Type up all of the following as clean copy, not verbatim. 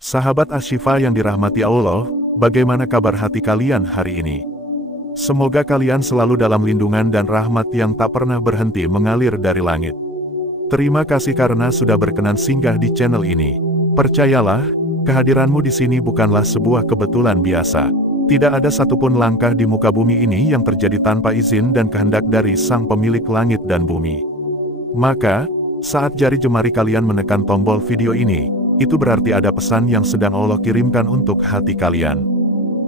Sahabat Ashifa yang dirahmati Allah, bagaimana kabar hati kalian hari ini? Semoga kalian selalu dalam lindungan dan rahmat yang tak pernah berhenti mengalir dari langit. Terima kasih karena sudah berkenan singgah di channel ini. Percayalah, kehadiranmu di sini bukanlah sebuah kebetulan biasa. Tidak ada satupun langkah di muka bumi ini yang terjadi tanpa izin dan kehendak dari Sang Pemilik langit dan bumi. Maka, saat jari jemari kalian menekan tombol video ini, itu berarti ada pesan yang sedang Allah kirimkan untuk hati kalian.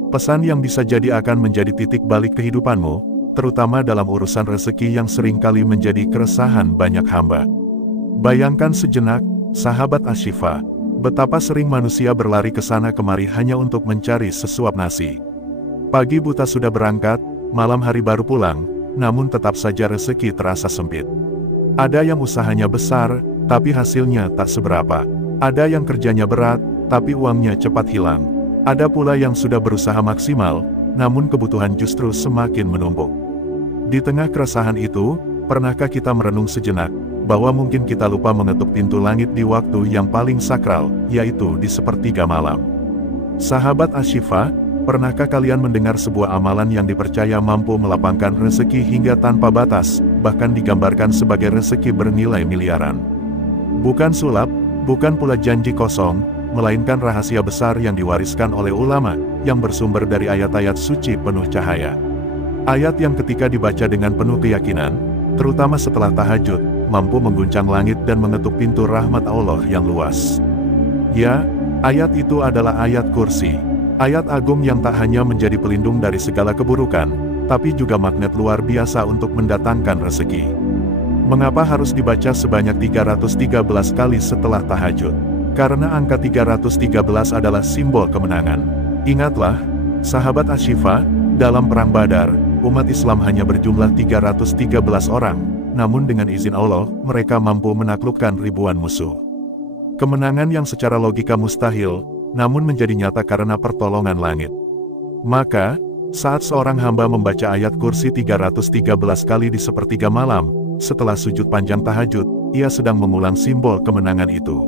Pesan yang bisa jadi akan menjadi titik balik kehidupanmu, terutama dalam urusan rezeki yang seringkali menjadi keresahan banyak hamba. Bayangkan sejenak, sahabat Ashifa, betapa sering manusia berlari ke sana kemari hanya untuk mencari sesuap nasi. Pagi buta sudah berangkat, malam hari baru pulang, namun tetap saja rezeki terasa sempit. Ada yang usahanya besar, tapi hasilnya tak seberapa. Ada yang kerjanya berat, tapi uangnya cepat hilang. Ada pula yang sudah berusaha maksimal, namun kebutuhan justru semakin menumpuk. Di tengah keresahan itu, pernahkah kita merenung sejenak, bahwa mungkin kita lupa mengetuk pintu langit di waktu yang paling sakral, yaitu di sepertiga malam? Sahabat Ashifa, pernahkah kalian mendengar sebuah amalan yang dipercaya mampu melapangkan rezeki hingga tanpa batas, bahkan digambarkan sebagai rezeki bernilai miliaran? Bukan sulap, bukan pula janji kosong, melainkan rahasia besar yang diwariskan oleh ulama, yang bersumber dari ayat-ayat suci penuh cahaya. Ayat yang ketika dibaca dengan penuh keyakinan, terutama setelah tahajud, mampu mengguncang langit dan mengetuk pintu rahmat Allah yang luas. Ya, ayat itu adalah ayat kursi. Ayat agung yang tak hanya menjadi pelindung dari segala keburukan, tapi juga magnet luar biasa untuk mendatangkan rezeki. Mengapa harus dibaca sebanyak 313 kali setelah tahajud? Karena angka 313 adalah simbol kemenangan. Ingatlah, sahabat Ashifa, dalam Perang Badar, umat Islam hanya berjumlah 313 orang, namun dengan izin Allah, mereka mampu menaklukkan ribuan musuh. Kemenangan yang secara logika mustahil, namun menjadi nyata karena pertolongan langit. Maka, saat seorang hamba membaca ayat kursi 313 kali di sepertiga malam, setelah sujud panjang tahajud, ia sedang mengulang simbol kemenangan itu.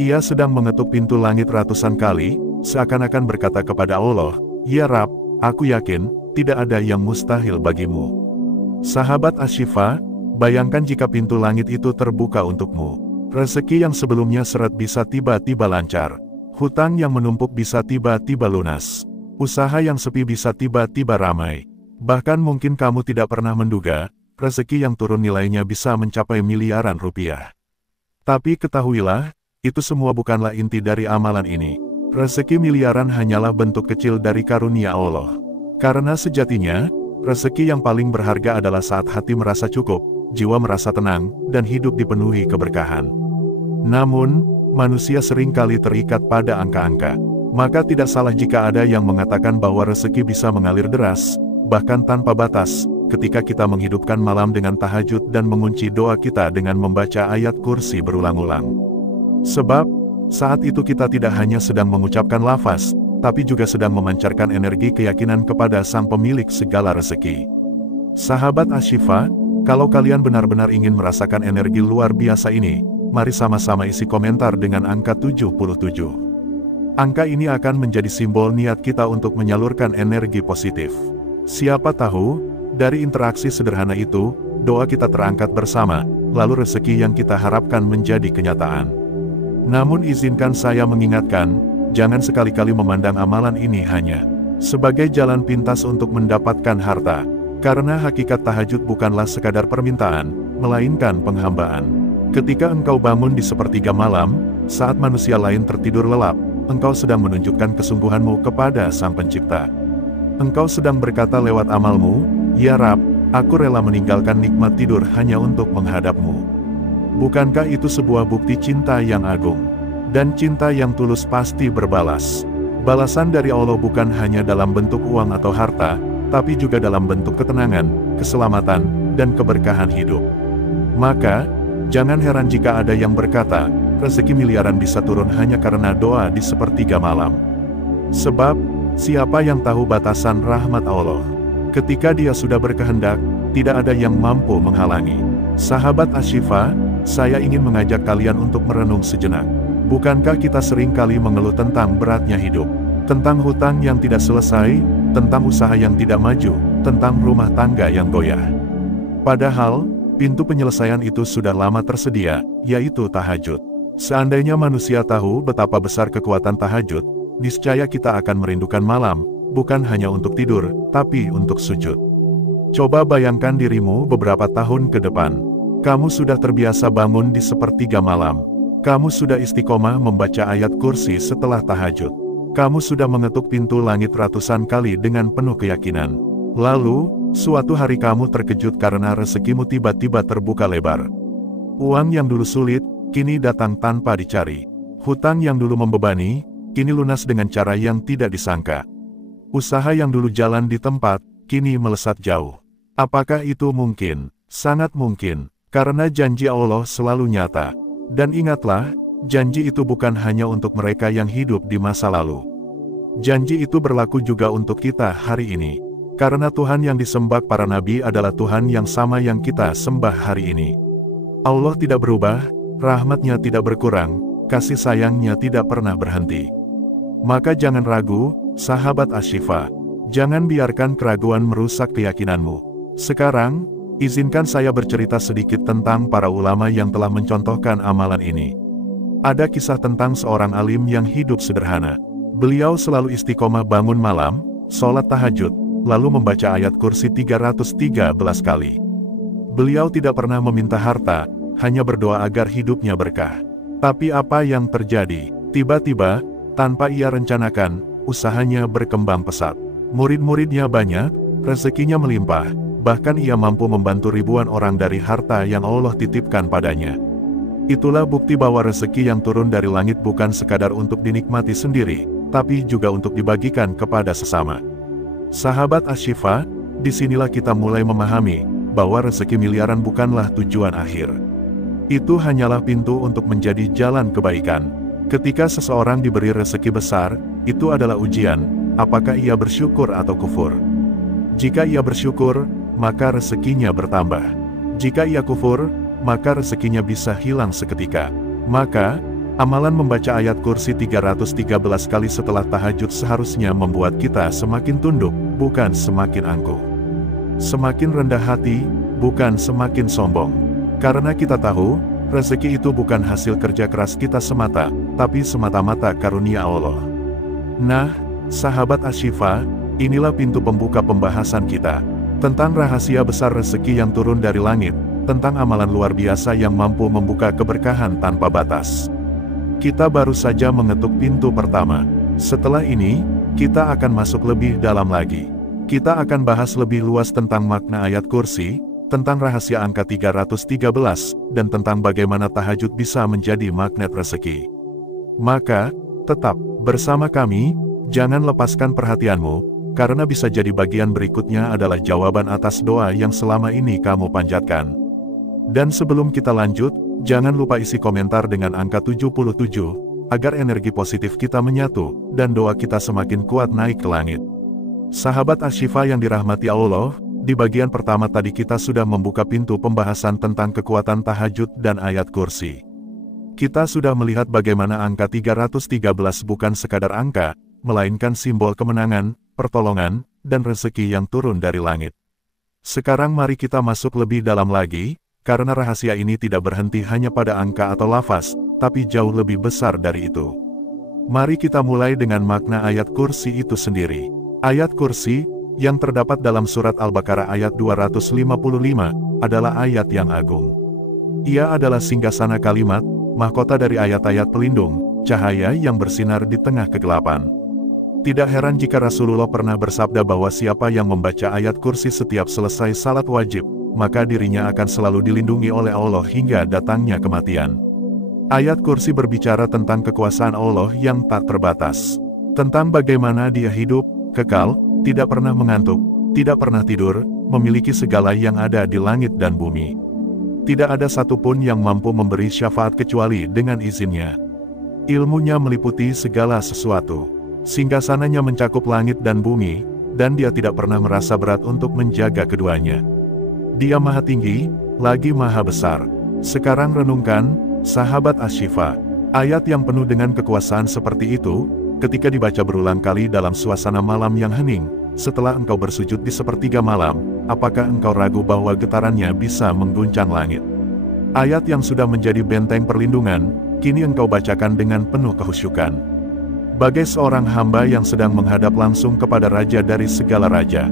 Ia sedang mengetuk pintu langit ratusan kali, seakan-akan berkata kepada Allah, "Ya Rab, aku yakin, tidak ada yang mustahil bagimu." Sahabat Ashifa, bayangkan jika pintu langit itu terbuka untukmu. Rezeki yang sebelumnya seret bisa tiba-tiba lancar. Hutang yang menumpuk bisa tiba-tiba lunas. Usaha yang sepi bisa tiba-tiba ramai. Bahkan mungkin kamu tidak pernah menduga, rezeki yang turun nilainya bisa mencapai miliaran rupiah. Tapi ketahuilah, itu semua bukanlah inti dari amalan ini. Rezeki miliaran hanyalah bentuk kecil dari karunia Allah. Karena sejatinya, rezeki yang paling berharga adalah saat hati merasa cukup, jiwa merasa tenang, dan hidup dipenuhi keberkahan. Namun, manusia seringkali terikat pada angka-angka. Maka tidak salah jika ada yang mengatakan bahwa rezeki bisa mengalir deras, bahkan tanpa batas, ketika kita menghidupkan malam dengan tahajud dan mengunci doa kita dengan membaca ayat kursi berulang-ulang. Sebab, saat itu kita tidak hanya sedang mengucapkan lafaz, tapi juga sedang memancarkan energi keyakinan kepada Sang Pemilik segala rezeki. Sahabat Ashifa, kalau kalian benar-benar ingin merasakan energi luar biasa ini, mari sama-sama isi komentar dengan angka 77. Angka ini akan menjadi simbol niat kita untuk menyalurkan energi positif. Siapa tahu, dari interaksi sederhana itu, doa kita terangkat bersama, lalu rezeki yang kita harapkan menjadi kenyataan. Namun izinkan saya mengingatkan, jangan sekali-kali memandang amalan ini hanya sebagai jalan pintas untuk mendapatkan harta, karena hakikat tahajud bukanlah sekadar permintaan, melainkan penghambaan. Ketika engkau bangun di sepertiga malam, saat manusia lain tertidur lelap, engkau sedang menunjukkan kesungguhanmu kepada Sang Pencipta. Engkau sedang berkata lewat amalmu, "Ya Rab, aku rela meninggalkan nikmat tidur hanya untuk menghadapmu." Bukankah itu sebuah bukti cinta yang agung? Dan cinta yang tulus pasti berbalas. Balasan dari Allah bukan hanya dalam bentuk uang atau harta, tapi juga dalam bentuk ketenangan, keselamatan, dan keberkahan hidup. Maka, jangan heran jika ada yang berkata, rezeki miliaran bisa turun hanya karena doa di sepertiga malam. Sebab, siapa yang tahu batasan rahmat Allah? Ketika Dia sudah berkehendak, tidak ada yang mampu menghalangi. Sahabat Ashifa, saya ingin mengajak kalian untuk merenung sejenak. Bukankah kita sering kali mengeluh tentang beratnya hidup? Tentang hutang yang tidak selesai, tentang usaha yang tidak maju, tentang rumah tangga yang goyah. Padahal, pintu penyelesaian itu sudah lama tersedia, yaitu tahajud. Seandainya manusia tahu betapa besar kekuatan tahajud, niscaya kita akan merindukan malam, bukan hanya untuk tidur, tapi untuk sujud. Coba bayangkan dirimu beberapa tahun ke depan. Kamu sudah terbiasa bangun di sepertiga malam. Kamu sudah istiqomah membaca ayat kursi setelah tahajud. Kamu sudah mengetuk pintu langit ratusan kali dengan penuh keyakinan. Lalu, suatu hari kamu terkejut karena rezekimu tiba-tiba terbuka lebar. Uang yang dulu sulit, kini datang tanpa dicari. Hutang yang dulu membebani, kini lunas dengan cara yang tidak disangka. Usaha yang dulu jalan di tempat, kini melesat jauh. Apakah itu mungkin? Sangat mungkin, karena janji Allah selalu nyata. Dan ingatlah, janji itu bukan hanya untuk mereka yang hidup di masa lalu. Janji itu berlaku juga untuk kita hari ini. Karena Tuhan yang disembah para nabi adalah Tuhan yang sama yang kita sembah hari ini. Allah tidak berubah, rahmat-Nya tidak berkurang, kasih sayang-Nya tidak pernah berhenti. Maka jangan ragu, sahabat Asy-Syifa. Jangan biarkan keraguan merusak keyakinanmu. Sekarang, izinkan saya bercerita sedikit tentang para ulama yang telah mencontohkan amalan ini. Ada kisah tentang seorang alim yang hidup sederhana. Beliau selalu istiqomah bangun malam, sholat tahajud, lalu membaca ayat kursi 313 kali. Beliau tidak pernah meminta harta, hanya berdoa agar hidupnya berkah. Tapi apa yang terjadi? Tiba-tiba, tanpa ia rencanakan, usahanya berkembang pesat. Murid-muridnya banyak, rezekinya melimpah, bahkan ia mampu membantu ribuan orang dari harta yang Allah titipkan padanya. Itulah bukti bahwa rezeki yang turun dari langit bukan sekadar untuk dinikmati sendiri, tapi juga untuk dibagikan kepada sesama. Sahabat Asy-Syifa, disinilah kita mulai memahami bahwa rezeki miliaran bukanlah tujuan akhir. Itu hanyalah pintu untuk menjadi jalan kebaikan. Ketika seseorang diberi rezeki besar, itu adalah ujian, apakah ia bersyukur atau kufur. Jika ia bersyukur, maka rezekinya bertambah. Jika ia kufur, maka rezekinya bisa hilang seketika. Maka, amalan membaca ayat kursi 313 kali setelah tahajud seharusnya membuat kita semakin tunduk, bukan semakin angkuh. Semakin rendah hati, bukan semakin sombong. Karena kita tahu, rezeki itu bukan hasil kerja keras kita semata, tapi semata-mata karunia Allah. Nah, sahabat Asy-Syifa, inilah pintu pembuka pembahasan kita. Tentang rahasia besar rezeki yang turun dari langit, tentang amalan luar biasa yang mampu membuka keberkahan tanpa batas. Kita baru saja mengetuk pintu pertama. Setelah ini, kita akan masuk lebih dalam lagi. Kita akan bahas lebih luas tentang makna ayat kursi, tentang rahasia angka 313, dan tentang bagaimana tahajud bisa menjadi magnet rezeki. Maka, tetap bersama kami, jangan lepaskan perhatianmu, karena bisa jadi bagian berikutnya adalah jawaban atas doa yang selama ini kamu panjatkan. Dan sebelum kita lanjut, jangan lupa isi komentar dengan angka 77, agar energi positif kita menyatu, dan doa kita semakin kuat naik ke langit. Sahabat Asy-Syifa yang dirahmati Allah, di bagian pertama tadi kita sudah membuka pintu pembahasan tentang kekuatan tahajud dan ayat kursi. Kita sudah melihat bagaimana angka 313 bukan sekadar angka, melainkan simbol kemenangan, pertolongan, dan rezeki yang turun dari langit. Sekarang mari kita masuk lebih dalam lagi, karena rahasia ini tidak berhenti hanya pada angka atau lafaz, tapi jauh lebih besar dari itu. Mari kita mulai dengan makna ayat kursi itu sendiri. Ayat kursi, yang terdapat dalam surat Al-Baqarah ayat 255, adalah ayat yang agung. Ia adalah singgasana kalimat, mahkota dari ayat-ayat pelindung, cahaya yang bersinar di tengah kegelapan. Tidak heran jika Rasulullah pernah bersabda bahwa siapa yang membaca ayat kursi setiap selesai salat wajib, maka dirinya akan selalu dilindungi oleh Allah hingga datangnya kematian. Ayat kursi berbicara tentang kekuasaan Allah yang tak terbatas. Tentang bagaimana Dia hidup, kekal, tidak pernah mengantuk, tidak pernah tidur, memiliki segala yang ada di langit dan bumi. Tidak ada satupun yang mampu memberi syafaat kecuali dengan izinnya. Ilmunya meliputi segala sesuatu. Singgasananya mencakup langit dan bumi, dan Dia tidak pernah merasa berat untuk menjaga keduanya. Dia maha tinggi, lagi maha besar. Sekarang renungkan, sahabat Asy-Syifa, Ayat yang penuh dengan kekuasaan seperti itu, ketika dibaca berulang kali dalam suasana malam yang hening, setelah engkau bersujud di sepertiga malam, apakah engkau ragu bahwa getarannya bisa mengguncang langit? Ayat yang sudah menjadi benteng perlindungan, kini engkau bacakan dengan penuh kehusyukan. Bagai seorang hamba yang sedang menghadap langsung kepada Raja dari segala raja.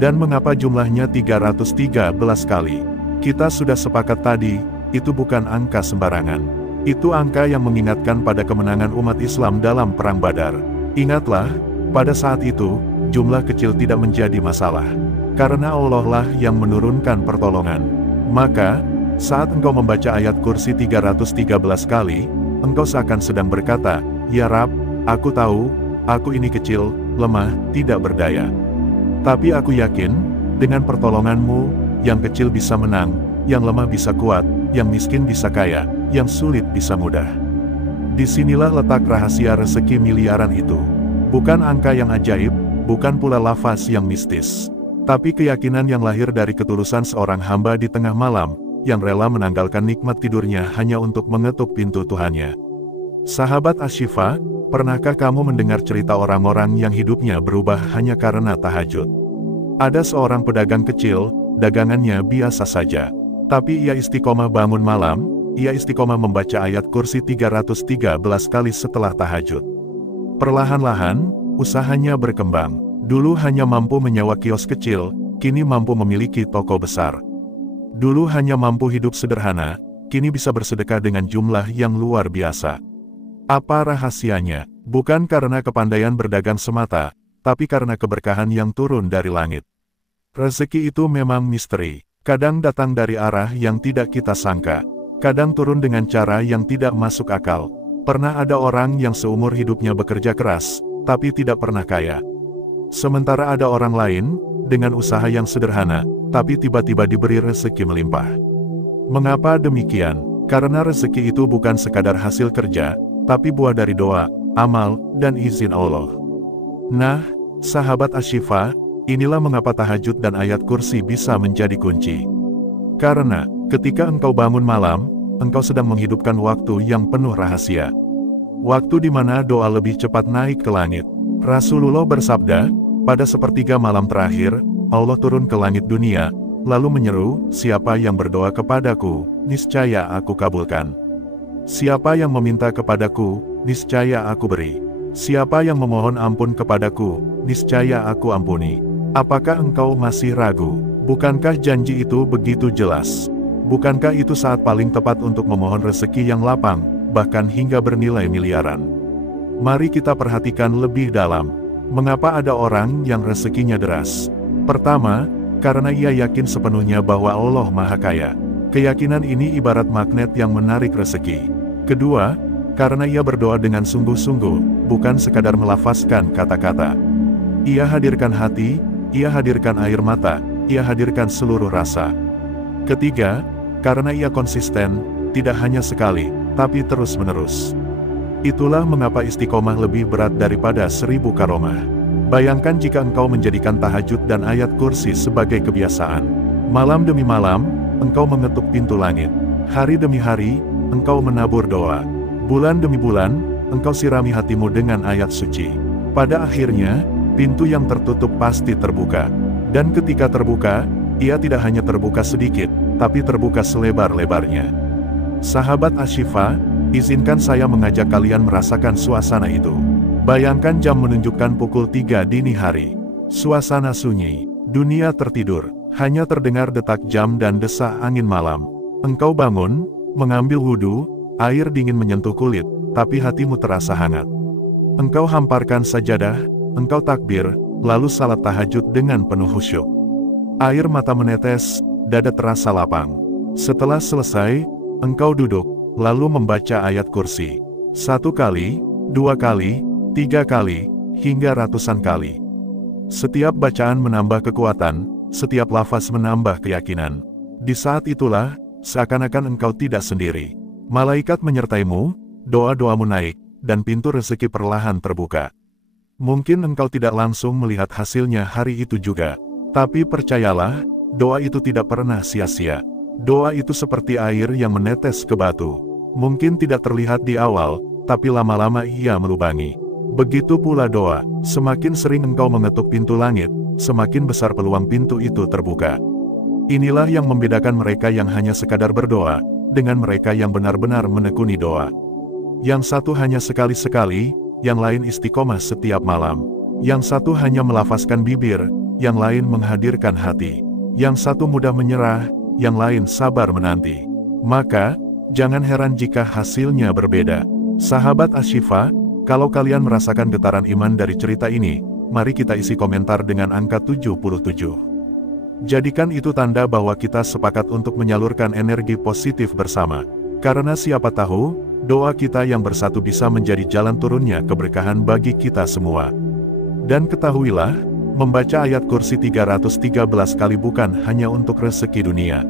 Dan mengapa jumlahnya 313 kali? Kita sudah sepakat tadi, itu bukan angka sembarangan. Itu angka yang mengingatkan pada kemenangan umat Islam dalam Perang Badar. Ingatlah, pada saat itu, jumlah kecil tidak menjadi masalah. Karena Allah lah yang menurunkan pertolongan. Maka, saat engkau membaca ayat kursi 313 kali, engkau seakan sedang berkata, "Ya Rab, aku tahu, aku ini kecil, lemah, tidak berdaya. Tapi aku yakin, dengan pertolonganmu, yang kecil bisa menang, yang lemah bisa kuat, yang miskin bisa kaya, yang sulit bisa mudah." Disinilah letak rahasia rezeki miliaran itu. Bukan angka yang ajaib, bukan pula lafaz yang mistis. Tapi keyakinan yang lahir dari ketulusan seorang hamba di tengah malam, yang rela menanggalkan nikmat tidurnya hanya untuk mengetuk pintu Tuhannya. Sahabat Ashifa, pernahkah kamu mendengar cerita orang-orang yang hidupnya berubah hanya karena tahajud? Ada seorang pedagang kecil, dagangannya biasa saja. Tapi ia istiqomah bangun malam, ia istiqomah membaca ayat kursi 313 kali setelah tahajud. Perlahan-lahan, usahanya berkembang. Dulu hanya mampu menyewa kios kecil, kini mampu memiliki toko besar. Dulu hanya mampu hidup sederhana, kini bisa bersedekah dengan jumlah yang luar biasa. Apa rahasianya? Bukan karena kepandaian berdagang semata, tapi karena keberkahan yang turun dari langit. Rezeki itu memang misteri. Kadang datang dari arah yang tidak kita sangka. Kadang turun dengan cara yang tidak masuk akal. Pernah ada orang yang seumur hidupnya bekerja keras, tapi tidak pernah kaya. Sementara ada orang lain, dengan usaha yang sederhana, tapi tiba-tiba diberi rezeki melimpah. Mengapa demikian? Karena rezeki itu bukan sekadar hasil kerja, tapi buah dari doa, amal, dan izin Allah. Nah, sahabat Ashifa, inilah mengapa tahajud dan ayat kursi bisa menjadi kunci. Karena, ketika engkau bangun malam, engkau sedang menghidupkan waktu yang penuh rahasia. Waktu di mana doa lebih cepat naik ke langit. Rasulullah bersabda, pada sepertiga malam terakhir, Allah turun ke langit dunia, lalu menyeru, "Siapa yang berdoa kepadaku, niscaya aku kabulkan. Siapa yang meminta kepadaku, niscaya aku beri. Siapa yang memohon ampun kepadaku, niscaya aku ampuni." Apakah engkau masih ragu? Bukankah janji itu begitu jelas? Bukankah itu saat paling tepat untuk memohon rezeki yang lapang, bahkan hingga bernilai miliaran? Mari kita perhatikan lebih dalam. Mengapa ada orang yang rezekinya deras? Pertama, karena ia yakin sepenuhnya bahwa Allah Maha Kaya. Keyakinan ini ibarat magnet yang menarik rezeki. Kedua, karena ia berdoa dengan sungguh-sungguh, bukan sekadar melafazkan kata-kata. Ia hadirkan hati, ia hadirkan air mata, ia hadirkan seluruh rasa. Ketiga, karena ia konsisten, tidak hanya sekali, tapi terus-menerus. Itulah mengapa istiqomah lebih berat daripada 1000 karomah. Bayangkan jika engkau menjadikan tahajud dan ayat kursi sebagai kebiasaan. Malam demi malam, engkau mengetuk pintu langit. Hari demi hari, engkau menabur doa. Bulan demi bulan, engkau sirami hatimu dengan ayat suci. Pada akhirnya, pintu yang tertutup pasti terbuka. Dan ketika terbuka, ia tidak hanya terbuka sedikit, tapi terbuka selebar-lebarnya. Sahabat Ashifa, izinkan saya mengajak kalian merasakan suasana itu. Bayangkan jam menunjukkan pukul 3 dini hari. Suasana sunyi, dunia tertidur, hanya terdengar detak jam dan desah angin malam. Engkau bangun, mengambil wudhu, air dingin menyentuh kulit, tapi hatimu terasa hangat. Engkau hamparkan sajadah, engkau takbir, lalu salat tahajud dengan penuh khusyuk. Air mata menetes, dada terasa lapang. Setelah selesai, engkau duduk, lalu membaca ayat kursi. 1 kali, 2 kali, 3 kali, hingga ratusan kali. Setiap bacaan menambah kekuatan, setiap lafaz menambah keyakinan. Di saat itulah, seakan-akan engkau tidak sendiri. Malaikat menyertaimu, doa-doamu naik, dan pintu rezeki perlahan terbuka. Mungkin engkau tidak langsung melihat hasilnya hari itu juga. Tapi percayalah, doa itu tidak pernah sia-sia. Doa itu seperti air yang menetes ke batu. Mungkin tidak terlihat di awal, tapi lama-lama ia melubangi. Begitu pula doa, semakin sering engkau mengetuk pintu langit, semakin besar peluang pintu itu terbuka. Inilah yang membedakan mereka yang hanya sekadar berdoa, dengan mereka yang benar-benar menekuni doa. Yang satu hanya sekali-sekali, yang lain istiqomah setiap malam. Yang satu hanya melafazkan bibir, yang lain menghadirkan hati. Yang satu mudah menyerah, yang lain sabar menanti. Maka, jangan heran jika hasilnya berbeda. Sahabat Ashifa, kalau kalian merasakan getaran iman dari cerita ini, mari kita isi komentar dengan angka 77. Jadikan itu tanda bahwa kita sepakat untuk menyalurkan energi positif bersama. Karena siapa tahu, doa kita yang bersatu bisa menjadi jalan turunnya keberkahan bagi kita semua. Dan ketahuilah, membaca ayat kursi 313 kali bukan hanya untuk rezeki dunia.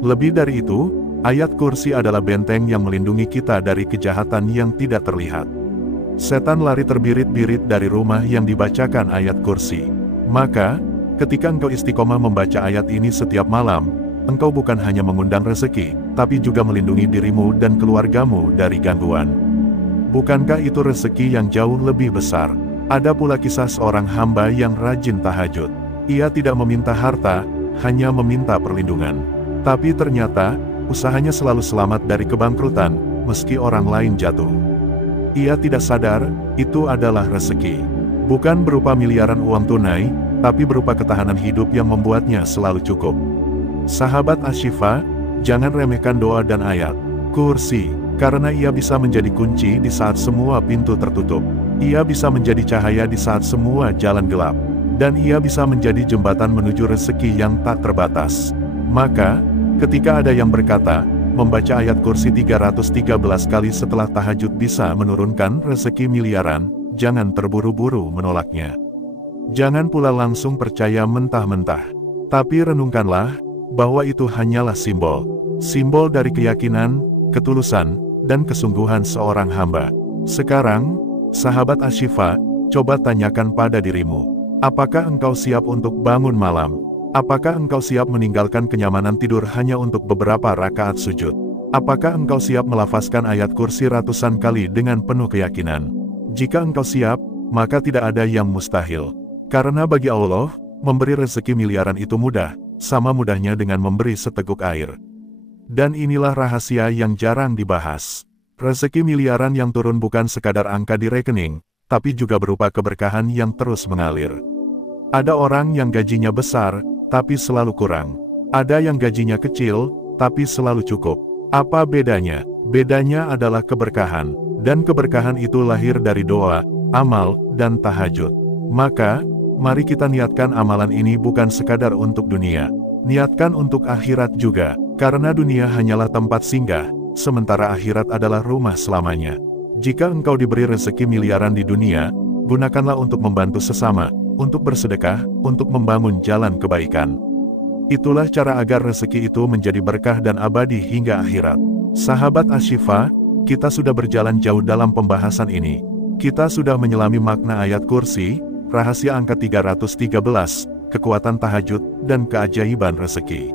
Lebih dari itu, ayat kursi adalah benteng yang melindungi kita dari kejahatan yang tidak terlihat. Setan lari terbirit-birit dari rumah yang dibacakan ayat kursi. Maka, ketika engkau istiqomah membaca ayat ini setiap malam, engkau bukan hanya mengundang rezeki, tapi juga melindungi dirimu dan keluargamu dari gangguan. Bukankah itu rezeki yang jauh lebih besar? Ada pula kisah seorang hamba yang rajin tahajud. Ia tidak meminta harta, hanya meminta perlindungan. Tapi ternyata, usahanya selalu selamat dari kebangkrutan, meski orang lain jatuh. Ia tidak sadar, itu adalah rezeki. Bukan berupa miliaran uang tunai, tapi berupa ketahanan hidup yang membuatnya selalu cukup. Sahabat Ashifa, jangan remehkan doa dan ayat kursi, karena ia bisa menjadi kunci di saat semua pintu tertutup. Ia bisa menjadi cahaya di saat semua jalan gelap. Dan ia bisa menjadi jembatan menuju rezeki yang tak terbatas. Maka, ketika ada yang berkata, membaca ayat kursi 313 kali setelah tahajud bisa menurunkan rezeki miliaran, jangan terburu-buru menolaknya. Jangan pula langsung percaya mentah-mentah. Tapi renungkanlah, bahwa itu hanyalah simbol. Simbol dari keyakinan, ketulusan, dan kesungguhan seorang hamba. Sekarang, sahabat Ashifa, coba tanyakan pada dirimu. Apakah engkau siap untuk bangun malam? Apakah engkau siap meninggalkan kenyamanan tidur hanya untuk beberapa rakaat sujud? Apakah engkau siap melafazkan ayat kursi ratusan kali dengan penuh keyakinan? Jika engkau siap, maka tidak ada yang mustahil. Karena bagi Allah, memberi rezeki miliaran itu mudah, sama mudahnya dengan memberi seteguk air. Dan inilah rahasia yang jarang dibahas. Rezeki miliaran yang turun bukan sekadar angka di rekening, tapi juga berupa keberkahan yang terus mengalir. Ada orang yang gajinya besar, tapi selalu kurang. Ada yang gajinya kecil, tapi selalu cukup. Apa bedanya? Bedanya adalah keberkahan, dan keberkahan itu lahir dari doa, amal, dan tahajud. Maka, mari kita niatkan amalan ini bukan sekadar untuk dunia. Niatkan untuk akhirat juga, karena dunia hanyalah tempat singgah, sementara akhirat adalah rumah selamanya. Jika engkau diberi rezeki miliaran di dunia, gunakanlah untuk membantu sesama, untuk bersedekah, untuk membangun jalan kebaikan. Itulah cara agar rezeki itu menjadi berkah dan abadi hingga akhirat. Sahabat Ashifa, kita sudah berjalan jauh dalam pembahasan ini. Kita sudah menyelami makna ayat kursi, rahasia angka 313, kekuatan tahajud, dan keajaiban rezeki.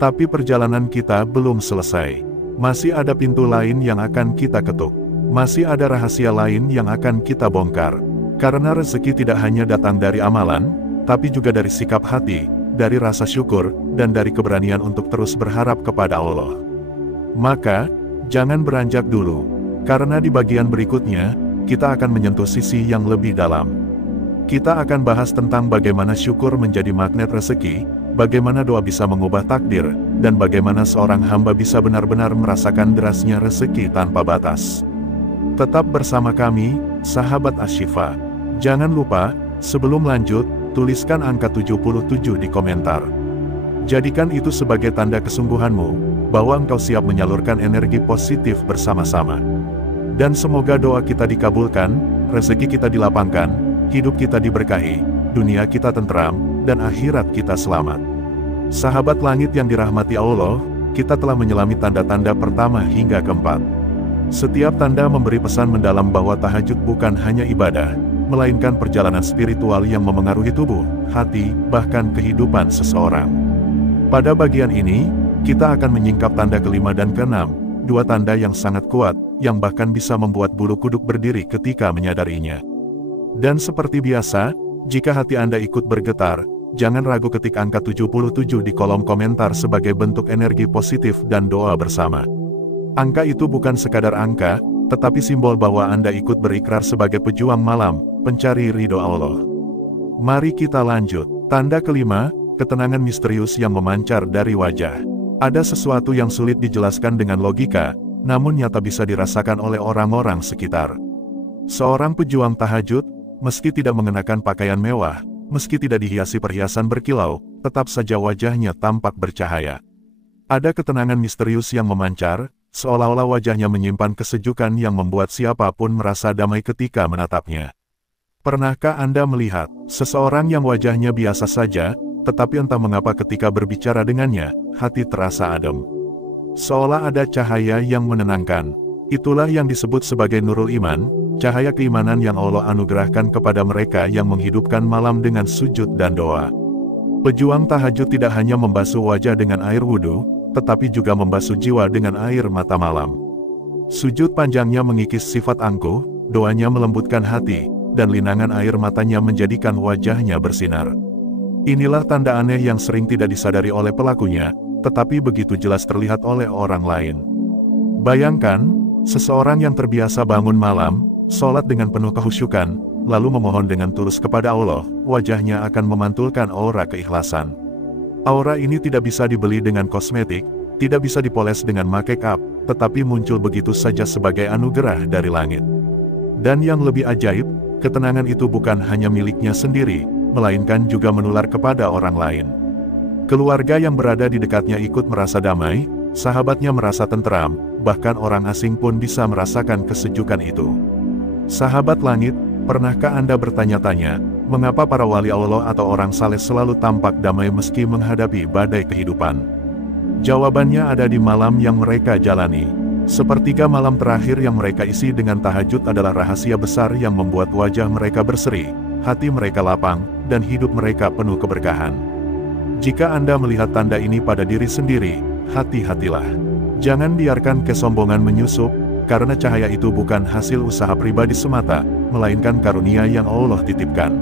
Tapi perjalanan kita belum selesai. Masih ada pintu lain yang akan kita ketuk. Masih ada rahasia lain yang akan kita bongkar. Karena rezeki tidak hanya datang dari amalan, tapi juga dari sikap hati, dari rasa syukur, dan dari keberanian untuk terus berharap kepada Allah. Maka, jangan beranjak dulu. Karena di bagian berikutnya, kita akan menyentuh sisi yang lebih dalam. Kita akan bahas tentang bagaimana syukur menjadi magnet rezeki, bagaimana doa bisa mengubah takdir, dan bagaimana seorang hamba bisa benar-benar merasakan derasnya rezeki tanpa batas. Tetap bersama kami, sahabat Ashifa. Jangan lupa, sebelum lanjut, tuliskan angka 77 di komentar. Jadikan itu sebagai tanda kesungguhanmu, bahwa engkau siap menyalurkan energi positif bersama-sama. Dan semoga doa kita dikabulkan, rezeki kita dilapangkan, hidup kita diberkahi, dunia kita tentram, dan akhirat kita selamat. Sahabat langit yang dirahmati Allah, kita telah menyelami tanda-tanda pertama hingga keempat. Setiap tanda memberi pesan mendalam bahwa tahajud bukan hanya ibadah, melainkan perjalanan spiritual yang memengaruhi tubuh, hati, bahkan kehidupan seseorang. Pada bagian ini, kita akan menyingkap tanda kelima dan keenam, dua tanda yang sangat kuat, yang bahkan bisa membuat bulu kuduk berdiri ketika menyadarinya. Dan seperti biasa, jika hati Anda ikut bergetar, jangan ragu ketik angka 77 di kolom komentar sebagai bentuk energi positif dan doa bersama. Angka itu bukan sekadar angka, tetapi simbol bahwa Anda ikut berikrar sebagai pejuang malam, pencari ridho Allah. Mari kita lanjut. Tanda kelima, ketenangan misterius yang memancar dari wajah. Ada sesuatu yang sulit dijelaskan dengan logika, namun nyata bisa dirasakan oleh orang-orang sekitar. Seorang pejuang tahajud, meski tidak mengenakan pakaian mewah, meski tidak dihiasi perhiasan berkilau, tetap saja wajahnya tampak bercahaya. Ada ketenangan misterius yang memancar, seolah-olah wajahnya menyimpan kesejukan yang membuat siapapun merasa damai ketika menatapnya. Pernahkah Anda melihat seseorang yang wajahnya biasa saja, tetapi entah mengapa ketika berbicara dengannya, hati terasa adem. Seolah ada cahaya yang menenangkan. Itulah yang disebut sebagai nurul iman, cahaya keimanan yang Allah anugerahkan kepada mereka yang menghidupkan malam dengan sujud dan doa. Pejuang tahajud tidak hanya membasuh wajah dengan air wudhu, tetapi juga membasuh jiwa dengan air mata malam. Sujud panjangnya mengikis sifat angkuh, doanya melembutkan hati, dan linangan air matanya menjadikan wajahnya bersinar. Inilah tanda aneh yang sering tidak disadari oleh pelakunya, tetapi begitu jelas terlihat oleh orang lain. Bayangkan, seseorang yang terbiasa bangun malam, sholat dengan penuh kehusyukan, lalu memohon dengan tulus kepada Allah, wajahnya akan memantulkan aura keikhlasan. Aura ini tidak bisa dibeli dengan kosmetik, tidak bisa dipoles dengan make up, tetapi muncul begitu saja sebagai anugerah dari langit. Dan yang lebih ajaib, ketenangan itu bukan hanya miliknya sendiri, melainkan juga menular kepada orang lain. Keluarga yang berada di dekatnya ikut merasa damai, sahabatnya merasa tenteram, bahkan orang asing pun bisa merasakan kesejukan itu. Sahabat langit, pernahkah Anda bertanya-tanya, mengapa para wali Allah atau orang saleh selalu tampak damai meski menghadapi badai kehidupan? Jawabannya ada di malam yang mereka jalani. Sepertiga malam terakhir yang mereka isi dengan tahajud adalah rahasia besar yang membuat wajah mereka berseri, hati mereka lapang, dan hidup mereka penuh keberkahan. Jika Anda melihat tanda ini pada diri sendiri, hati-hatilah. Jangan biarkan kesombongan menyusup, karena cahaya itu bukan hasil usaha pribadi semata, melainkan karunia yang Allah titipkan.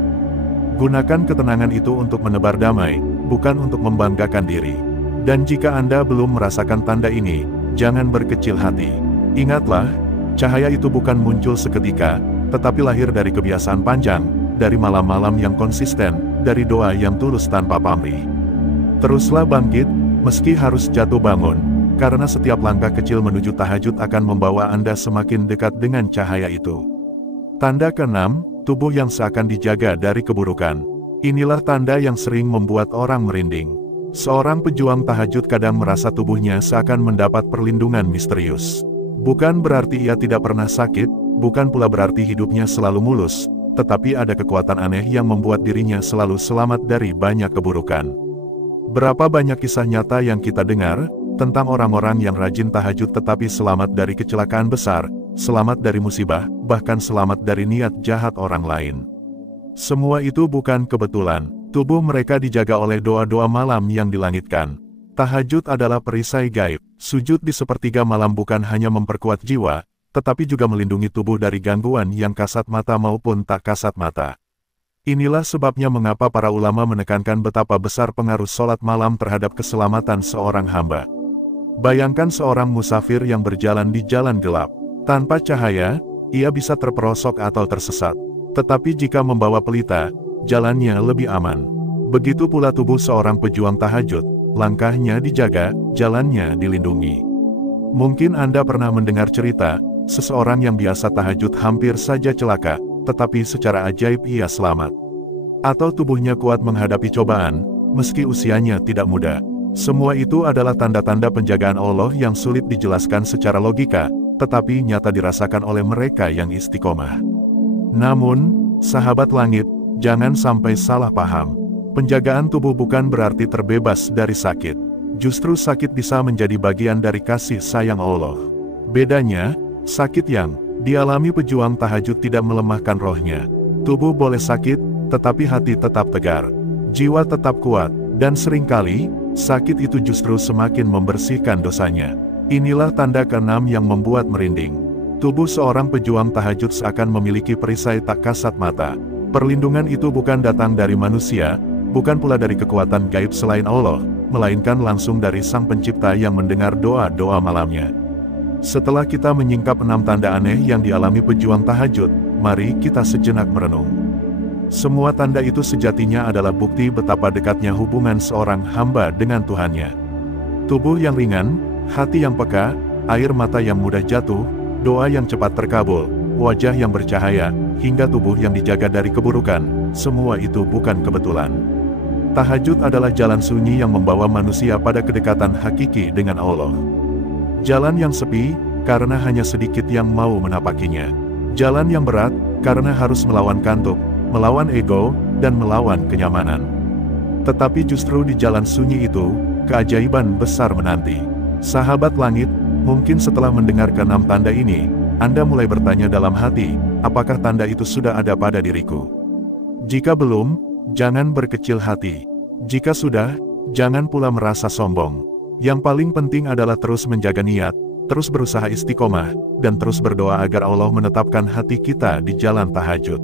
Gunakan ketenangan itu untuk menebar damai, bukan untuk membanggakan diri. Dan jika Anda belum merasakan tanda ini, jangan berkecil hati. Ingatlah, cahaya itu bukan muncul seketika, tetapi lahir dari kebiasaan panjang, dari malam-malam yang konsisten, dari doa yang tulus tanpa pamrih. Teruslah bangkit, meski harus jatuh bangun, karena setiap langkah kecil menuju tahajud akan membawa Anda semakin dekat dengan cahaya itu. Tanda keenam, tubuh yang seakan dijaga dari keburukan. Inilah tanda yang sering membuat orang merinding. Seorang pejuang tahajud kadang merasa tubuhnya seakan mendapat perlindungan misterius. Bukan berarti ia tidak pernah sakit, bukan pula berarti hidupnya selalu mulus, tetapi ada kekuatan aneh yang membuat dirinya selalu selamat dari banyak keburukan. Berapa banyak kisah nyata yang kita dengar, tentang orang-orang yang rajin tahajud tetapi selamat dari kecelakaan besar, selamat dari musibah, bahkan selamat dari niat jahat orang lain. Semua itu bukan kebetulan, tubuh mereka dijaga oleh doa-doa malam yang dilangitkan. Tahajud adalah perisai gaib, sujud di sepertiga malam bukan hanya memperkuat jiwa, tetapi juga melindungi tubuh dari gangguan yang kasat mata maupun tak kasat mata. Inilah sebabnya mengapa para ulama menekankan betapa besar pengaruh sholat malam terhadap keselamatan seorang hamba. Bayangkan seorang musafir yang berjalan di jalan gelap. Tanpa cahaya, ia bisa terperosok atau tersesat. Tetapi jika membawa pelita, jalannya lebih aman. Begitu pula tubuh seorang pejuang tahajud, langkahnya dijaga, jalannya dilindungi. Mungkin Anda pernah mendengar cerita, seseorang yang biasa tahajud hampir saja celaka, tetapi secara ajaib ia selamat. Atau tubuhnya kuat menghadapi cobaan, meski usianya tidak muda. Semua itu adalah tanda-tanda penjagaan Allah yang sulit dijelaskan secara logika, tetapi nyata dirasakan oleh mereka yang istiqomah. Namun, sahabat langit, jangan sampai salah paham. Penjagaan tubuh bukan berarti terbebas dari sakit. Justru sakit bisa menjadi bagian dari kasih sayang Allah. Bedanya, sakit yang dialami pejuang tahajud tidak melemahkan rohnya. Tubuh boleh sakit, tetapi hati tetap tegar. Jiwa tetap kuat, dan seringkali, sakit itu justru semakin membersihkan dosanya. Inilah tanda keenam yang membuat merinding. Tubuh seorang pejuang tahajud seakan memiliki perisai tak kasat mata. Perlindungan itu bukan datang dari manusia, bukan pula dari kekuatan gaib selain Allah, melainkan langsung dari Sang Pencipta yang mendengar doa-doa malamnya. Setelah kita menyingkap 6 tanda aneh yang dialami pejuang tahajud, mari kita sejenak merenung. Semua tanda itu sejatinya adalah bukti betapa dekatnya hubungan seorang hamba dengan Tuhannya. Tubuh yang ringan, hati yang peka, air mata yang mudah jatuh, doa yang cepat terkabul, wajah yang bercahaya, hingga tubuh yang dijaga dari keburukan, semua itu bukan kebetulan. Tahajud adalah jalan sunyi yang membawa manusia pada kedekatan hakiki dengan Allah. Jalan yang sepi, karena hanya sedikit yang mau menapakinya. Jalan yang berat, karena harus melawan kantuk, melawan ego, dan melawan kenyamanan. Tetapi justru di jalan sunyi itu, keajaiban besar menanti. Sahabat langit, mungkin setelah mendengar ke-6 tanda ini, Anda mulai bertanya dalam hati, apakah tanda itu sudah ada pada diriku? Jika belum, jangan berkecil hati. Jika sudah, jangan pula merasa sombong. Yang paling penting adalah terus menjaga niat, terus berusaha istiqomah, dan terus berdoa agar Allah menetapkan hati kita di jalan tahajud.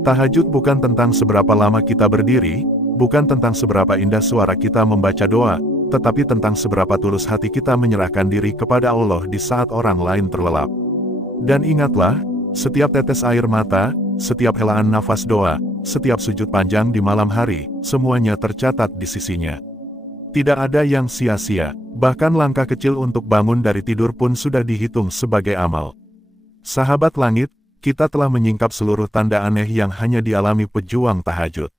Tahajud bukan tentang seberapa lama kita berdiri, bukan tentang seberapa indah suara kita membaca doa, tetapi tentang seberapa tulus hati kita menyerahkan diri kepada Allah di saat orang lain terlelap. Dan ingatlah, setiap tetes air mata, setiap helaan nafas doa, setiap sujud panjang di malam hari, semuanya tercatat di sisinya. Tidak ada yang sia-sia, bahkan langkah kecil untuk bangun dari tidur pun sudah dihitung sebagai amal. Sahabat langit, kita telah menyingkap seluruh tanda aneh yang hanya dialami pejuang tahajud.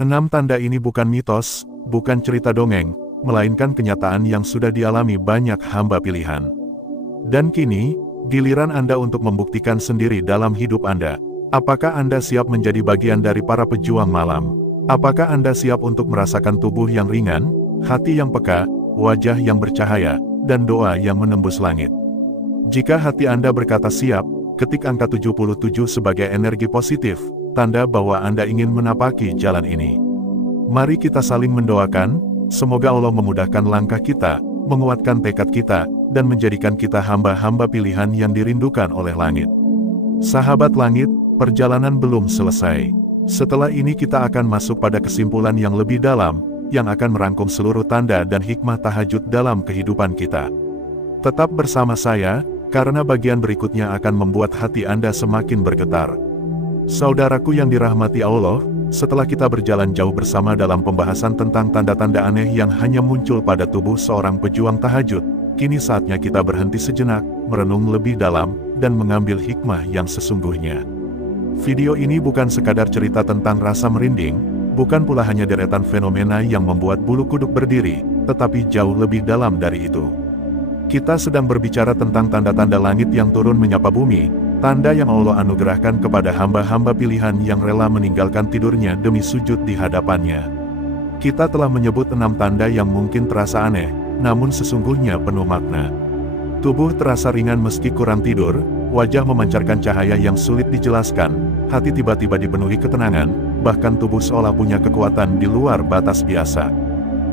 6 tanda ini bukan mitos, bukan cerita dongeng, melainkan kenyataan yang sudah dialami banyak hamba pilihan. Dan kini, giliran Anda untuk membuktikan sendiri dalam hidup Anda. Apakah Anda siap menjadi bagian dari para pejuang malam? Apakah Anda siap untuk merasakan tubuh yang ringan, hati yang peka, wajah yang bercahaya, dan doa yang menembus langit? Jika hati Anda berkata siap, ketik angka 77 sebagai energi positif, tanda bahwa Anda ingin menapaki jalan ini. Mari kita saling mendoakan, semoga Allah memudahkan langkah kita, menguatkan tekad kita, dan menjadikan kita hamba-hamba pilihan yang dirindukan oleh langit. Sahabat langit, perjalanan belum selesai. Setelah ini kita akan masuk pada kesimpulan yang lebih dalam, yang akan merangkum seluruh tanda dan hikmah tahajud dalam kehidupan kita. Tetap bersama saya, karena bagian berikutnya akan membuat hati Anda semakin bergetar. Saudaraku yang dirahmati Allah, setelah kita berjalan jauh bersama dalam pembahasan tentang tanda-tanda aneh yang hanya muncul pada tubuh seorang pejuang tahajud, kini saatnya kita berhenti sejenak, merenung lebih dalam, dan mengambil hikmah yang sesungguhnya. Video ini bukan sekadar cerita tentang rasa merinding, bukan pula hanya deretan fenomena yang membuat bulu kuduk berdiri, tetapi jauh lebih dalam dari itu. Kita sedang berbicara tentang tanda-tanda langit yang turun menyapa bumi, tanda yang Allah anugerahkan kepada hamba-hamba pilihan yang rela meninggalkan tidurnya demi sujud di hadapannya. Kita telah menyebut 6 tanda yang mungkin terasa aneh, namun sesungguhnya penuh makna. Tubuh terasa ringan meski kurang tidur, wajah memancarkan cahaya yang sulit dijelaskan, hati tiba-tiba dipenuhi ketenangan, bahkan tubuh seolah punya kekuatan di luar batas biasa.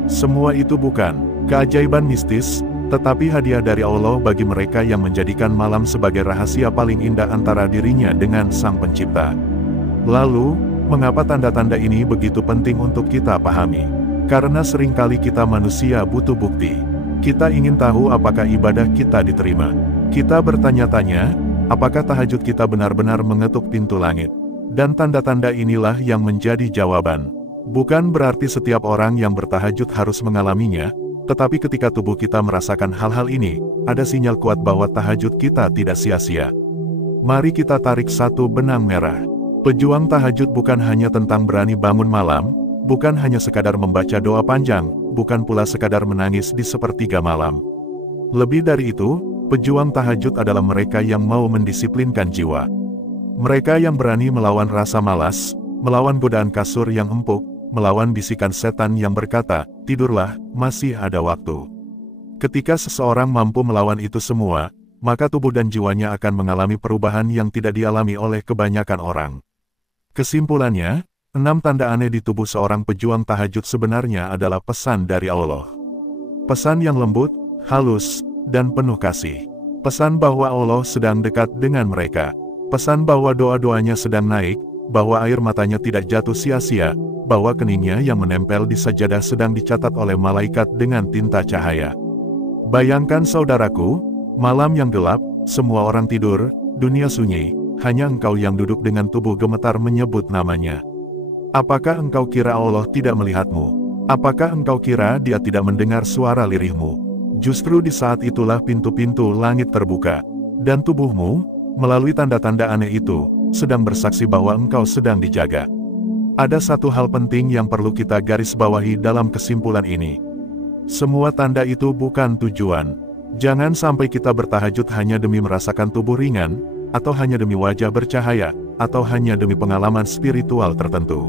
Semua itu bukan keajaiban mistis, tetapi hadiah dari Allah bagi mereka yang menjadikan malam sebagai rahasia paling indah antara dirinya dengan Sang Pencipta. Lalu, mengapa tanda-tanda ini begitu penting untuk kita pahami? Karena seringkali kita manusia butuh bukti. Kita ingin tahu apakah ibadah kita diterima. Kita bertanya-tanya, apakah tahajud kita benar-benar mengetuk pintu langit? Dan tanda-tanda inilah yang menjadi jawaban. Bukan berarti setiap orang yang bertahajud harus mengalaminya, tetapi ketika tubuh kita merasakan hal-hal ini, ada sinyal kuat bahwa tahajud kita tidak sia-sia. Mari kita tarik satu benang merah. Pejuang tahajud bukan hanya tentang berani bangun malam, bukan hanya sekadar membaca doa panjang, bukan pula sekadar menangis di sepertiga malam. Lebih dari itu, pejuang tahajud adalah mereka yang mau mendisiplinkan jiwa. Mereka yang berani melawan rasa malas, melawan godaan kasur yang empuk, melawan bisikan setan yang berkata, tidurlah, masih ada waktu. Ketika seseorang mampu melawan itu semua, maka tubuh dan jiwanya akan mengalami perubahan yang tidak dialami oleh kebanyakan orang. Kesimpulannya, 6 tanda aneh di tubuh seorang pejuang tahajud sebenarnya adalah pesan dari Allah. Pesan yang lembut, halus, dan penuh kasih. Pesan bahwa Allah sedang dekat dengan mereka. Pesan bahwa doa-doanya sedang naik, bahwa air matanya tidak jatuh sia-sia, bahwa keningnya yang menempel di sajadah sedang dicatat oleh malaikat dengan tinta cahaya. Bayangkan saudaraku, malam yang gelap, semua orang tidur, dunia sunyi, hanya engkau yang duduk dengan tubuh gemetar menyebut namanya. Apakah engkau kira Allah tidak melihatmu? Apakah engkau kira Dia tidak mendengar suara lirihmu? Justru di saat itulah pintu-pintu langit terbuka, dan tubuhmu, melalui tanda-tanda aneh itu, sedang bersaksi bahwa engkau sedang dijaga. Ada satu hal penting yang perlu kita garis bawahi dalam kesimpulan ini. Semua tanda itu bukan tujuan. Jangan sampai kita bertahajud hanya demi merasakan tubuh ringan, atau hanya demi wajah bercahaya, atau hanya demi pengalaman spiritual tertentu.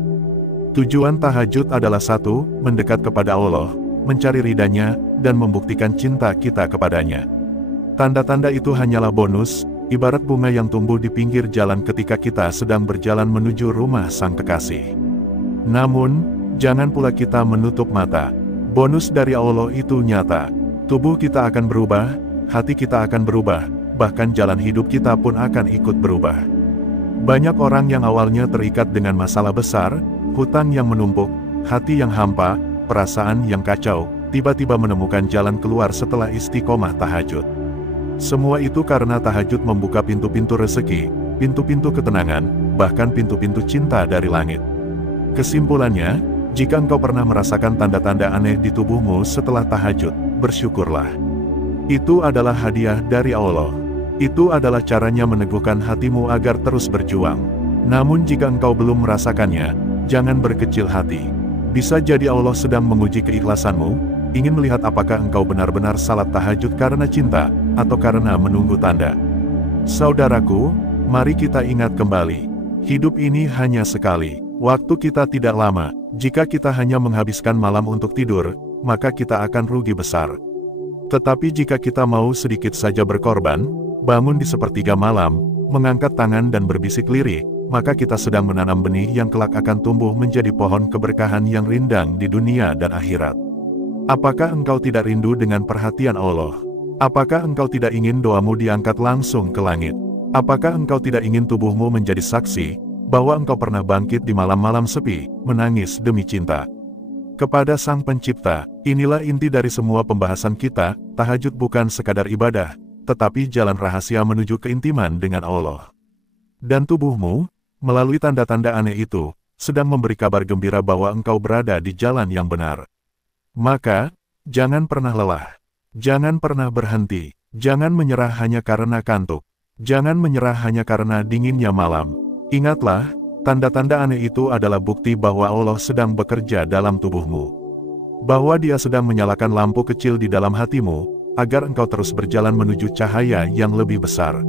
Tujuan tahajud adalah satu, mendekat kepada Allah, mencari ridha-Nya, dan membuktikan cinta kita kepadanya. Tanda-tanda itu hanyalah bonus, ibarat bunga yang tumbuh di pinggir jalan ketika kita sedang berjalan menuju rumah sang kekasih. Namun, jangan pula kita menutup mata. Bonus dari Allah itu nyata. Tubuh kita akan berubah, hati kita akan berubah, bahkan jalan hidup kita pun akan ikut berubah. Banyak orang yang awalnya terikat dengan masalah besar, hutang yang menumpuk, hati yang hampa, perasaan yang kacau, tiba-tiba menemukan jalan keluar setelah istiqomah tahajud. Semua itu karena tahajud membuka pintu-pintu rezeki, pintu-pintu ketenangan, bahkan pintu-pintu cinta dari langit. Kesimpulannya, jika engkau pernah merasakan tanda-tanda aneh di tubuhmu setelah tahajud, bersyukurlah. Itu adalah hadiah dari Allah. Itu adalah caranya meneguhkan hatimu agar terus berjuang. Namun jika engkau belum merasakannya, jangan berkecil hati. Bisa jadi Allah sedang menguji keikhlasanmu, ingin melihat apakah engkau benar-benar salat tahajud karena cinta, atau karena menunggu tanda. Saudaraku, mari kita ingat kembali. Hidup ini hanya sekali. Waktu kita tidak lama. Jika kita hanya menghabiskan malam untuk tidur, maka kita akan rugi besar. Tetapi jika kita mau sedikit saja berkorban, bangun di sepertiga malam, mengangkat tangan dan berbisik lirih, maka kita sedang menanam benih yang kelak akan tumbuh menjadi pohon keberkahan yang rindang di dunia dan akhirat. Apakah engkau tidak rindu dengan perhatian Allah? Apakah engkau tidak ingin doamu diangkat langsung ke langit? Apakah engkau tidak ingin tubuhmu menjadi saksi bahwa engkau pernah bangkit di malam-malam sepi, menangis demi cinta kepada Sang Pencipta? Inilah inti dari semua pembahasan kita. Tahajud bukan sekadar ibadah, tetapi jalan rahasia menuju keintiman dengan Allah. Dan tubuhmu, melalui tanda-tanda aneh itu, sedang memberi kabar gembira bahwa engkau berada di jalan yang benar. Maka, jangan pernah lelah. Jangan pernah berhenti. Jangan menyerah hanya karena kantuk. Jangan menyerah hanya karena dinginnya malam. Ingatlah, tanda-tanda aneh itu adalah bukti bahwa Allah sedang bekerja dalam tubuhmu. Bahwa Dia sedang menyalakan lampu kecil di dalam hatimu, agar engkau terus berjalan menuju cahaya yang lebih besar.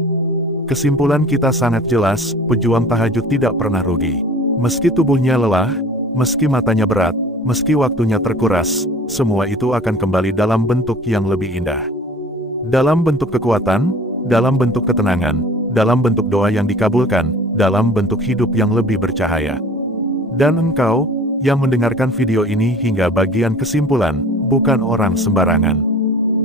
Kesimpulan kita sangat jelas, pejuang tahajud tidak pernah rugi. Meski tubuhnya lelah, meski matanya berat, meski waktunya terkuras, semua itu akan kembali dalam bentuk yang lebih indah. Dalam bentuk kekuatan, dalam bentuk ketenangan, dalam bentuk doa yang dikabulkan, dalam bentuk hidup yang lebih bercahaya. Dan engkau, yang mendengarkan video ini hingga bagian kesimpulan, bukan orang sembarangan.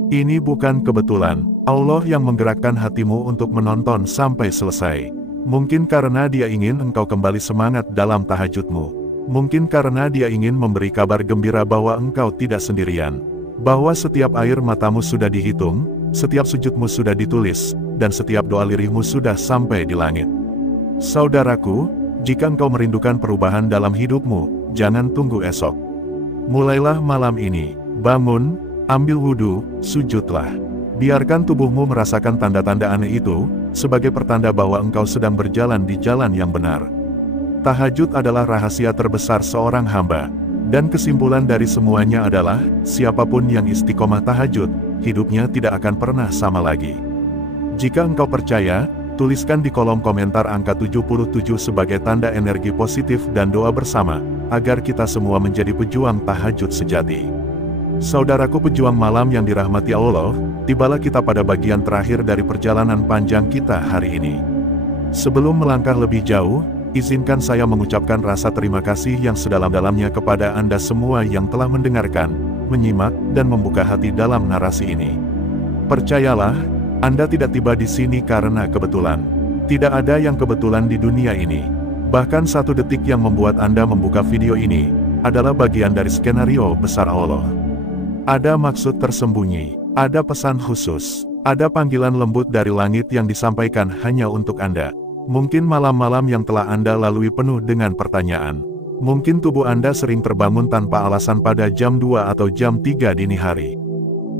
Ini bukan kebetulan, Allah yang menggerakkan hatimu untuk menonton sampai selesai. Mungkin karena Dia ingin engkau kembali semangat dalam tahajudmu. Mungkin karena Dia ingin memberi kabar gembira bahwa engkau tidak sendirian. Bahwa setiap air matamu sudah dihitung, setiap sujudmu sudah ditulis, dan setiap doa lirihmu sudah sampai di langit. Saudaraku, jika engkau merindukan perubahan dalam hidupmu, jangan tunggu esok. Mulailah malam ini, bangun, ambil wudhu, sujudlah. Biarkan tubuhmu merasakan tanda-tanda aneh itu, sebagai pertanda bahwa engkau sedang berjalan di jalan yang benar. Tahajud adalah rahasia terbesar seorang hamba. Dan kesimpulan dari semuanya adalah, siapapun yang istiqomah tahajud, hidupnya tidak akan pernah sama lagi. Jika engkau percaya, tuliskan di kolom komentar angka 77 sebagai tanda energi positif dan doa bersama, agar kita semua menjadi pejuang tahajud sejati. Saudaraku pejuang malam yang dirahmati Allah, tibalah kita pada bagian terakhir dari perjalanan panjang kita hari ini. Sebelum melangkah lebih jauh, izinkan saya mengucapkan rasa terima kasih yang sedalam-dalamnya kepada Anda semua yang telah mendengarkan, menyimak, dan membuka hati dalam narasi ini. Percayalah, Anda tidak tiba di sini karena kebetulan. Tidak ada yang kebetulan di dunia ini. Bahkan 1 detik yang membuat Anda membuka video ini, adalah bagian dari skenario besar Allah. Ada maksud tersembunyi, ada pesan khusus, ada panggilan lembut dari langit yang disampaikan hanya untuk Anda. Mungkin malam-malam yang telah Anda lalui penuh dengan pertanyaan. Mungkin tubuh Anda sering terbangun tanpa alasan pada jam 2 atau jam 3 dini hari.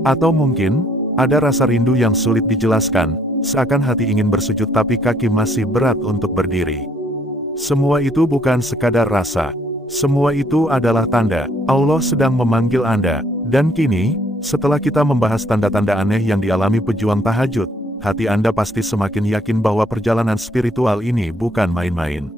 Atau mungkin, ada rasa rindu yang sulit dijelaskan, seakan hati ingin bersujud tapi kaki masih berat untuk berdiri. Semua itu bukan sekadar rasa. Semua itu adalah tanda, Allah sedang memanggil Anda. Dan kini, setelah kita membahas tanda-tanda aneh yang dialami pejuang tahajud, hati Anda pasti semakin yakin bahwa perjalanan spiritual ini bukan main-main.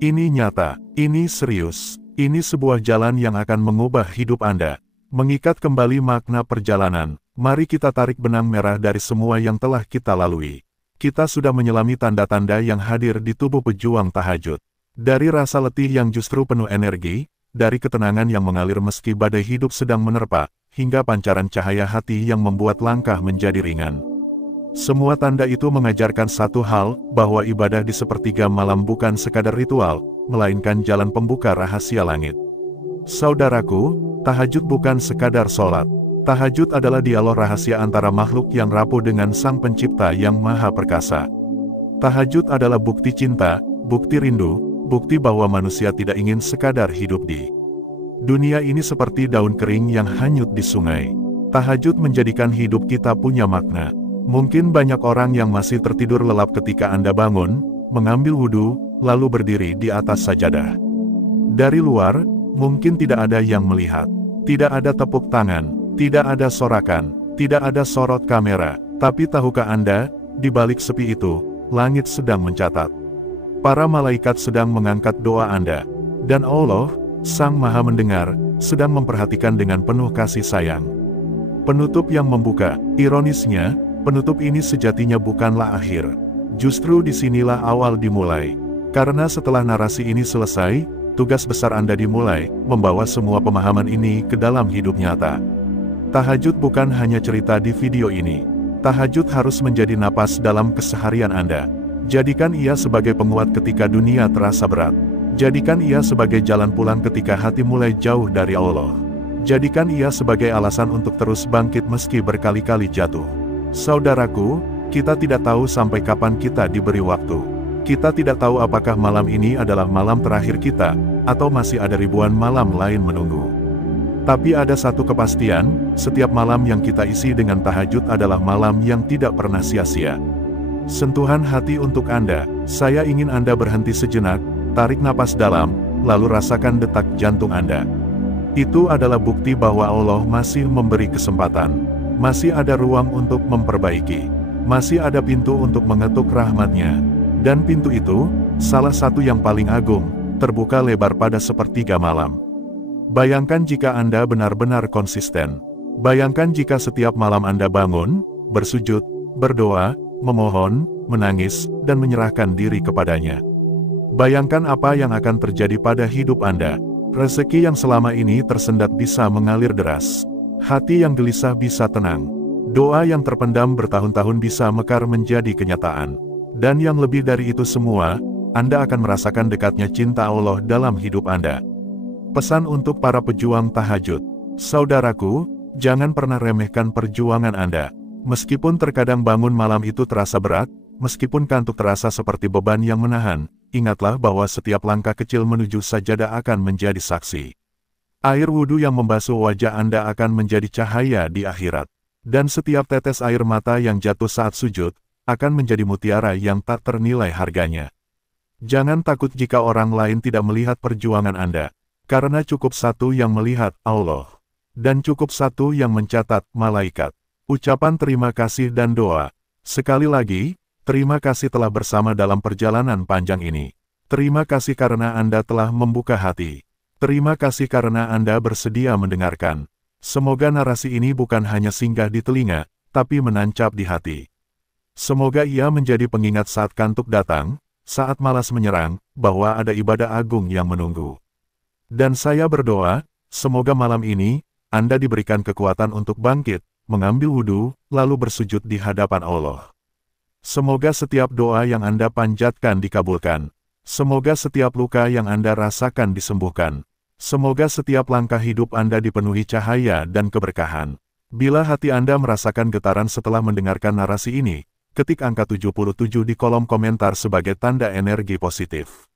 Ini nyata, ini serius, ini sebuah jalan yang akan mengubah hidup Anda. Mengikat kembali makna perjalanan, mari kita tarik benang merah dari semua yang telah kita lalui. Kita sudah menyelami tanda-tanda yang hadir di tubuh pejuang tahajud. Dari rasa letih yang justru penuh energi, dari ketenangan yang mengalir meski badai hidup sedang menerpa, hingga pancaran cahaya hati yang membuat langkah menjadi ringan. Semua tanda itu mengajarkan satu hal, bahwa ibadah di sepertiga malam bukan sekadar ritual, melainkan jalan pembuka rahasia langit. Saudaraku, tahajud bukan sekadar sholat. Tahajud adalah dialog rahasia antara makhluk yang rapuh dengan Sang Pencipta yang Maha Perkasa. Tahajud adalah bukti cinta, bukti rindu, bukti bahwa manusia tidak ingin sekadar hidup di dunia ini seperti daun kering yang hanyut di sungai. Tahajud menjadikan hidup kita punya makna. Mungkin banyak orang yang masih tertidur lelap ketika Anda bangun, mengambil wudhu, lalu berdiri di atas sajadah. Dari luar, mungkin tidak ada yang melihat. Tidak ada tepuk tangan, tidak ada sorakan, tidak ada sorot kamera. Tapi tahukah Anda, di balik sepi itu, langit sedang mencatat. Para malaikat sedang mengangkat doa Anda. Dan Allah, Sang Maha Mendengar, sedang memperhatikan dengan penuh kasih sayang. Penutup yang membuka, ironisnya, penutup ini sejatinya bukanlah akhir. Justru disinilah awal dimulai. Karena setelah narasi ini selesai, tugas besar Anda dimulai, membawa semua pemahaman ini ke dalam hidup nyata. Tahajud bukan hanya cerita di video ini. Tahajud harus menjadi napas dalam keseharian Anda. Jadikan ia sebagai penguat ketika dunia terasa berat. Jadikan ia sebagai jalan pulang ketika hati mulai jauh dari Allah. Jadikan ia sebagai alasan untuk terus bangkit meski berkali-kali jatuh. Saudaraku, kita tidak tahu sampai kapan kita diberi waktu. Kita tidak tahu apakah malam ini adalah malam terakhir kita, atau masih ada ribuan malam lain menunggu. Tapi ada satu kepastian, setiap malam yang kita isi dengan tahajud adalah malam yang tidak pernah sia-sia. Sentuhan hati untuk Anda, saya ingin Anda berhenti sejenak, tarik napas dalam, lalu rasakan detak jantung Anda. Itu adalah bukti bahwa Allah masih memberi kesempatan. Masih ada ruang untuk memperbaiki. Masih ada pintu untuk mengetuk rahmat-Nya. Dan pintu itu, salah satu yang paling agung, terbuka lebar pada sepertiga malam. Bayangkan jika Anda benar-benar konsisten. Bayangkan jika setiap malam Anda bangun, bersujud, berdoa, memohon, menangis, dan menyerahkan diri kepadanya. Bayangkan apa yang akan terjadi pada hidup Anda. Rezeki yang selama ini tersendat bisa mengalir deras. Hati yang gelisah bisa tenang. Doa yang terpendam bertahun-tahun bisa mekar menjadi kenyataan. Dan yang lebih dari itu semua, Anda akan merasakan dekatnya cinta Allah dalam hidup Anda. Pesan untuk para pejuang tahajud. Saudaraku, jangan pernah remehkan perjuangan Anda. Meskipun terkadang bangun malam itu terasa berat, meskipun kantuk terasa seperti beban yang menahan, ingatlah bahwa setiap langkah kecil menuju sajadah akan menjadi saksi. Air wudhu yang membasuh wajah Anda akan menjadi cahaya di akhirat. Dan setiap tetes air mata yang jatuh saat sujud, akan menjadi mutiara yang tak ternilai harganya. Jangan takut jika orang lain tidak melihat perjuangan Anda, karena cukup satu yang melihat, Allah. Dan cukup satu yang mencatat, malaikat. Ucapan terima kasih dan doa. Sekali lagi, terima kasih telah bersama dalam perjalanan panjang ini. Terima kasih karena Anda telah membuka hati. Terima kasih karena Anda bersedia mendengarkan. Semoga narasi ini bukan hanya singgah di telinga, tapi menancap di hati. Semoga ia menjadi pengingat saat kantuk datang, saat malas menyerang, bahwa ada ibadah agung yang menunggu. Dan saya berdoa, semoga malam ini, Anda diberikan kekuatan untuk bangkit, mengambil wudhu, lalu bersujud di hadapan Allah. Semoga setiap doa yang Anda panjatkan dikabulkan. Semoga setiap luka yang Anda rasakan disembuhkan. Semoga setiap langkah hidup Anda dipenuhi cahaya dan keberkahan. Bila hati Anda merasakan getaran setelah mendengarkan narasi ini, ketik angka 77 di kolom komentar sebagai tanda energi positif.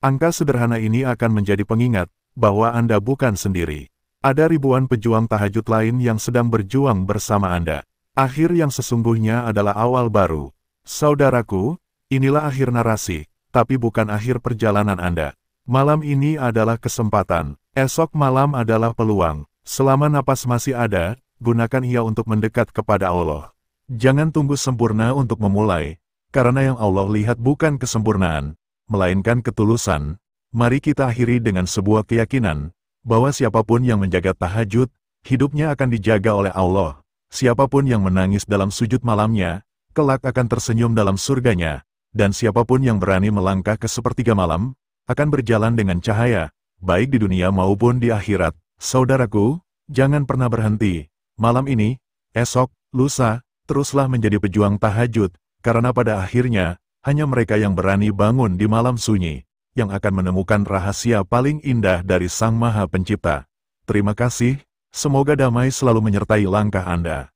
Angka sederhana ini akan menjadi pengingat bahwa Anda bukan sendiri. Ada ribuan pejuang tahajud lain yang sedang berjuang bersama Anda. Akhir yang sesungguhnya adalah awal baru. Saudaraku, inilah akhir narasi, tapi bukan akhir perjalanan Anda. Malam ini adalah kesempatan, esok malam adalah peluang. Selama napas masih ada, gunakan ia untuk mendekat kepada Allah. Jangan tunggu sempurna untuk memulai, karena yang Allah lihat bukan kesempurnaan, melainkan ketulusan. Mari kita akhiri dengan sebuah keyakinan, bahwa siapapun yang menjaga tahajud, hidupnya akan dijaga oleh Allah. Siapapun yang menangis dalam sujud malamnya, kelak akan tersenyum dalam surganya, dan siapapun yang berani melangkah ke sepertiga malam, akan berjalan dengan cahaya, baik di dunia maupun di akhirat. Saudaraku, jangan pernah berhenti. Malam ini, esok, lusa, teruslah menjadi pejuang tahajud, karena pada akhirnya, hanya mereka yang berani bangun di malam sunyi, yang akan menemukan rahasia paling indah dari Sang Maha Pencipta. Terima kasih, semoga damai selalu menyertai langkah Anda.